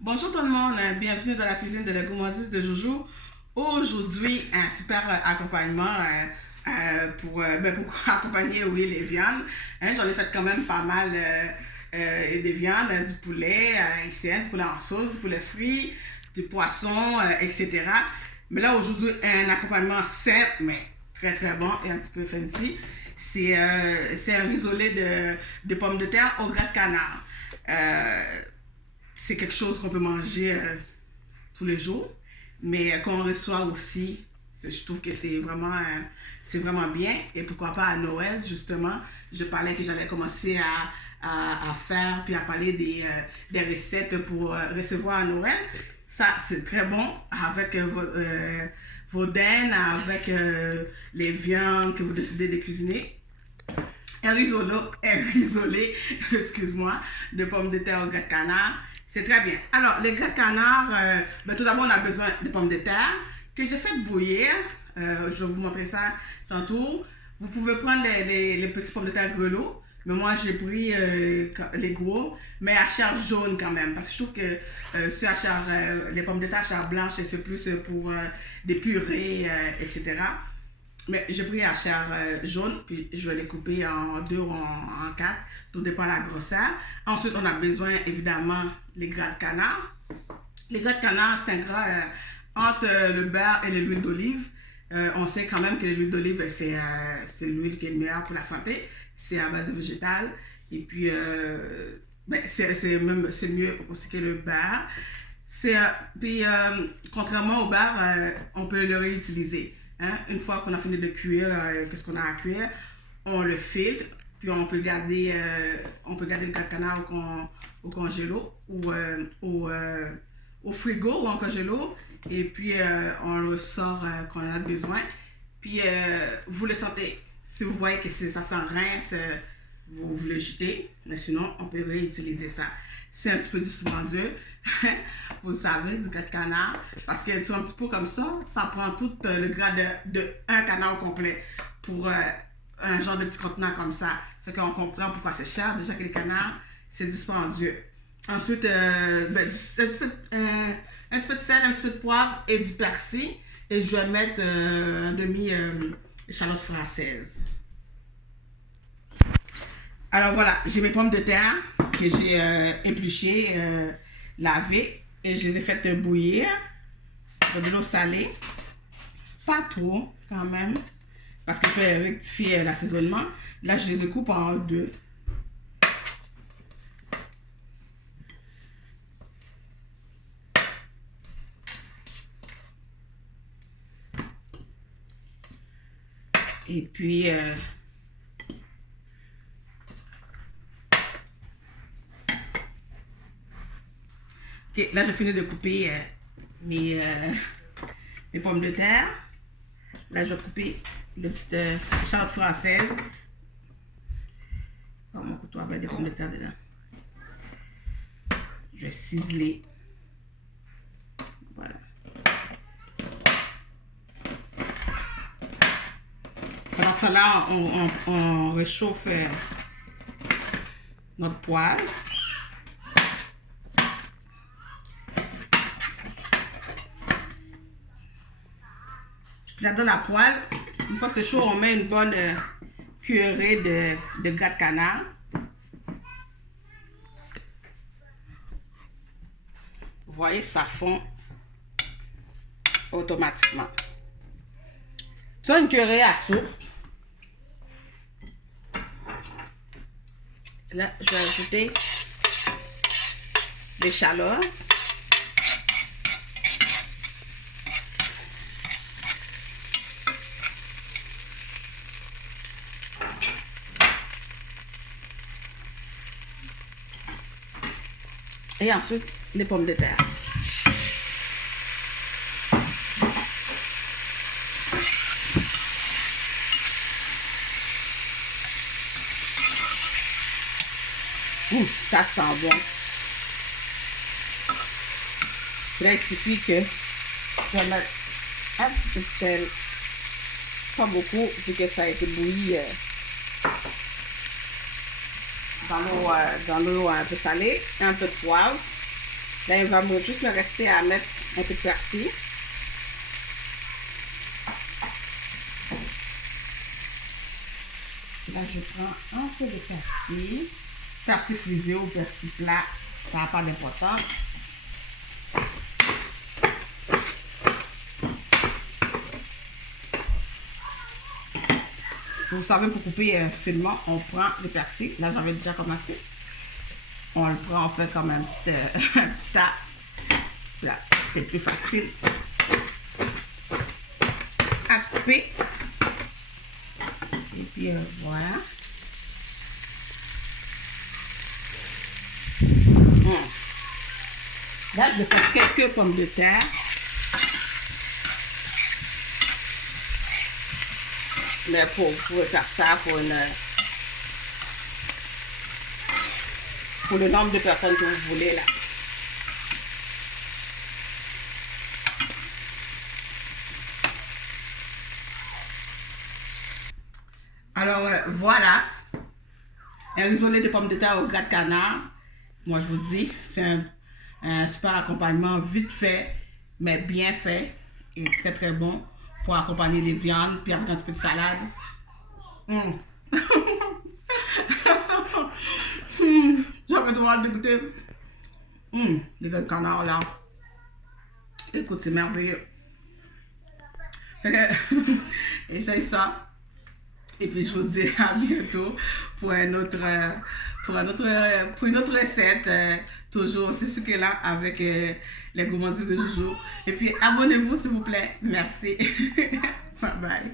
Bonjour tout le monde, bienvenue dans la cuisine de la gourmandise de Jojo. Aujourd'hui, un super accompagnement pour accompagner oui, les viandes. J'en ai fait quand même pas mal des viandes, du poulet haïtien, du poulet en sauce, du poulet frit, du poisson, etc. Mais là aujourd'hui, un accompagnement simple mais très très bon et un petit peu fancy. C'est un rissolé de pommes de terre au gras de canard. C'est quelque chose qu'on peut manger tous les jours, mais qu'on reçoit aussi, je trouve que c'est vraiment bien. Et pourquoi pas à Noël, justement, je parlais que j'allais commencer à faire, puis à parler des recettes pour recevoir à Noël. Ça, c'est très bon avec vos dents, avec les viandes que vous décidez de cuisiner. Un rissolé, excuse-moi, de pommes de terre au gras de canard. C'est très bien. Alors, le gras de canard, tout d'abord, on a besoin de pommes de terre que j'ai fait bouillir. Je vais vous montrer ça tantôt. Vous pouvez prendre les petits pommes de terre grelots, mais moi, j'ai pris les gros, mais à chair jaune quand même, parce que je trouve que les pommes de terre à chair blanche, c'est plus pour des purées, etc. Mais j'ai pris la chair jaune, puis je vais les couper en deux ou en quatre, tout dépend de la grosseur. Ensuite, on a besoin évidemment les gras de canard. Les gras de canard, c'est un gras entre le beurre et l'huile d'olive. On sait quand même que l'huile d'olive, c'est l'huile qui est meilleure pour la santé. C'est à base de végétal. Et puis, c'est mieux aussi que le beurre. Contrairement au beurre, on peut le réutiliser. Hein? Une fois qu'on a fini de cuire, qu'est-ce qu'on a à cuire, on le filtre, puis on peut garder le gras de canard au congélo ou au frigo ou en congélo, et puis on le sort quand on a besoin. Puis vous le sentez, si vous voyez que ça sent rince, vous le jetez, mais sinon on peut réutiliser ça. C'est un petit peu dispendieux, vous savez, du gras de canard, parce que tu vois, un petit peu comme ça prend tout le gras de un canard au complet pour un genre de petit contenant comme ça. Fait qu'on comprend pourquoi c'est cher. Déjà que les canards, c'est dispendieux. Ensuite, un petit peu de sel, un petit peu de poivre et du persil. Et je vais mettre un demi échalote française. Alors voilà, j'ai mes pommes de terre que j'ai épluchées, lavées, et je les ai faites bouillir de l'eau salée. Pas trop quand même, parce que je vais rectifier l'assaisonnement. Là, je les coupe en deux. Et puis, ok, là, j'ai fini de couper mes pommes de terre. Là, je vais couper le petit échalote française. Oh, mon couteau avec des pommes de terre dedans. Je vais ciseler. Voilà. Pendant ce temps-là, on réchauffe notre poêle. Puis là, dans la poêle, une fois que c'est chaud, on met une bonne cuillerée de gras de canard. Vous voyez, ça fond automatiquement. Ça, une cuillerée à soupe. Là, je vais ajouter l'échalote. Et ensuite, les pommes de terre. Ça sent bon. Là, il suffit que je vais mettre un petit peu de sel. Pas beaucoup, vu que ça a été bouilli dans l'eau un peu salée, un peu de poivre. Là, il va juste me rester à mettre un peu de persil. Là, je prends un peu de persil. Persil frisé ou persil plat, ça n'a pas d'importance. Vous savez, pour couper finement, on prend le persil. Là, j'avais déjà commencé. On le prend, on fait comme un petit tas. Là, c'est plus facile à couper. Et puis, voilà. Là, je vais faire quelques pommes de terre. Mais pour faire ça, pour le nombre de personnes que vous voulez, là. Alors, voilà. Un rissolé de pommes de terre au gras de canard. Moi, je vous dis, c'est un super accompagnement vite fait, mais bien fait. Et très, très bon pour accompagner les viandes, puis avec un petit peu de salade. J'avais trop hâte de goûter. Les gars de canard, là. Écoute, c'est merveilleux. Essaye ça. Et puis, je vous dis à bientôt pour une autre recette. Toujours aussi succulent avec les gourmandises de Jojo. Et puis, abonnez-vous, s'il vous plaît. Merci. Bye bye.